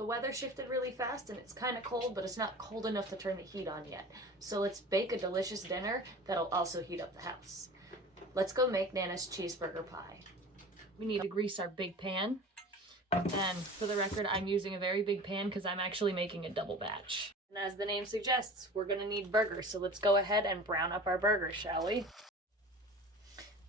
The weather shifted really fast and it's kind of cold, but it's not cold enough to turn the heat on yet. So let's bake a delicious dinner that'll also heat up the house. Let's go make Nana's cheeseburger pie. We need to grease our big pan. And for the record, I'm using a very big pan because I'm actually making a double batch. And as the name suggests, we're gonna need burgers. So let's go ahead and brown up our burgers, shall we?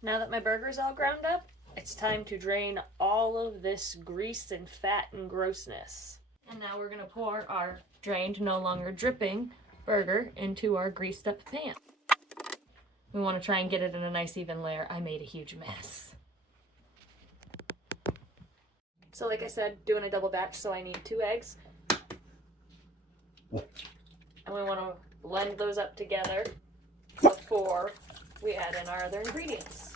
Now that my burger's all ground up, it's time to drain all of this grease and fat and grossness. And now we're gonna pour our drained, no longer dripping burger into our greased up pan. We wanna try and get it in a nice even layer. I made a huge mess. So like I said, doing a double batch, so I need 2 eggs. And we wanna blend those up together before we add in our other ingredients.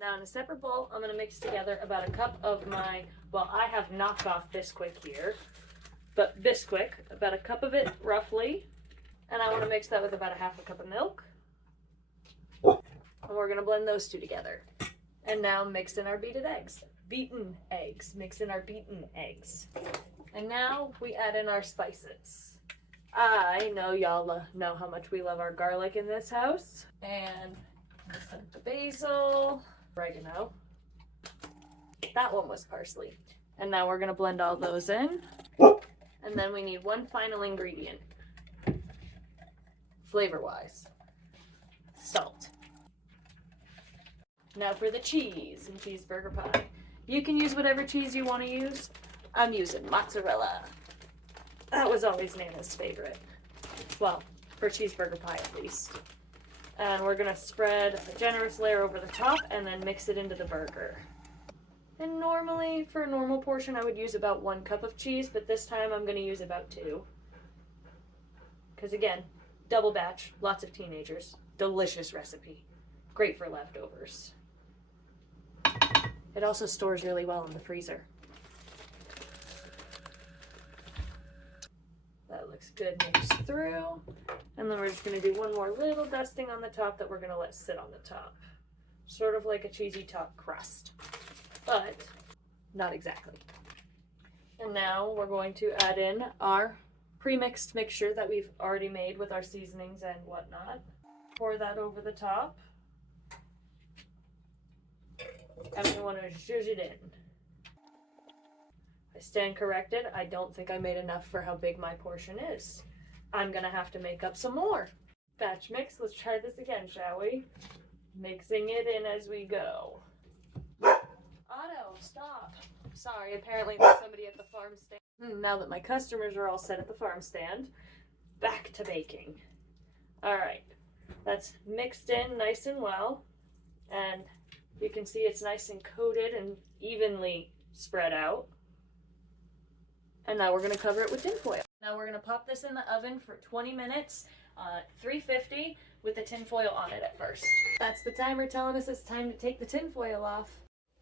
Now in a separate bowl, I'm going to mix together about a cup of my, well, I have knockoff Bisquick here, but Bisquick, about a cup of it roughly, and I want to mix that with about a half a cup of milk. And we're going to blend those 2 together. And now mix in our beaten eggs. Mix in our beaten eggs. And now we add in our spices. I know y'all know how much we love our garlic in this house. And the basil, oregano. That one was parsley. And now we're gonna blend all those in. And then we need one final ingredient, flavor-wise, salt. Now for the cheese and cheeseburger pie. You can use whatever cheese you want to use. I'm using mozzarella. That was always Nana's favorite. Well, for cheeseburger pie at least. And we're gonna spread a generous layer over the top and then mix it into the burger. And normally, for a normal portion, I would use about 1 cup of cheese, but this time I'm gonna use about 2. Because again, double batch, lots of teenagers, delicious recipe. Great for leftovers. It also stores really well in the freezer. That looks good mixed through. And then we're just gonna do one more little dusting on the top that we're gonna let sit on the top. Sort of like a cheesy top crust, but not exactly. And now we're going to add in our pre-mixed mixture that we've already made with our seasonings and whatnot. Pour that over the top. And we want to zhuzh it in. I stand corrected. I don't think I made enough for how big my portion is. I'm gonna have to make up some more. Batch mix, let's try this again, shall we? Mixing it in as we go. Otto, stop. Sorry, apparently there's somebody at the farm stand. Now that my customers are all set at the farm stand, back to baking. Alright, that's mixed in nice and well. And you can see it's nice and coated and evenly spread out. And now we're going to cover it with tin foil. Now we're going to pop this in the oven for 20 minutes, 350, with the tin foil on it at first. That's the timer telling us it's time to take the tin foil off.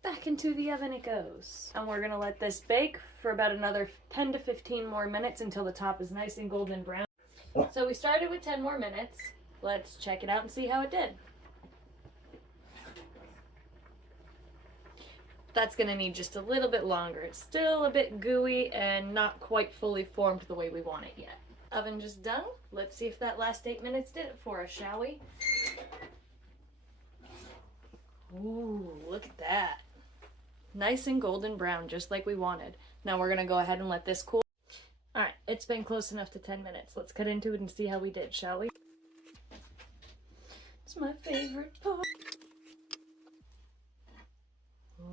Back into the oven it goes. And we're going to let this bake for about another 10 to 15 more minutes until the top is nice and golden brown. So we started with 10 more minutes. Let's check it out and see how it did. That's going to need just a little bit longer. It's still a bit gooey and not quite fully formed the way we want it yet. Oven just done. Let's see if that last 8 minutes did it for us, shall we? Ooh, look at that. Nice and golden brown, just like we wanted. Now we're going to go ahead and let this cool. Alright, it's been close enough to 10 minutes. Let's cut into it and see how we did, shall we? It's my favorite part.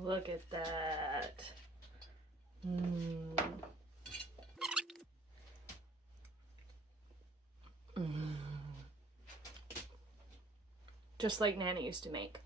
Look at that. Just like Nana used to make.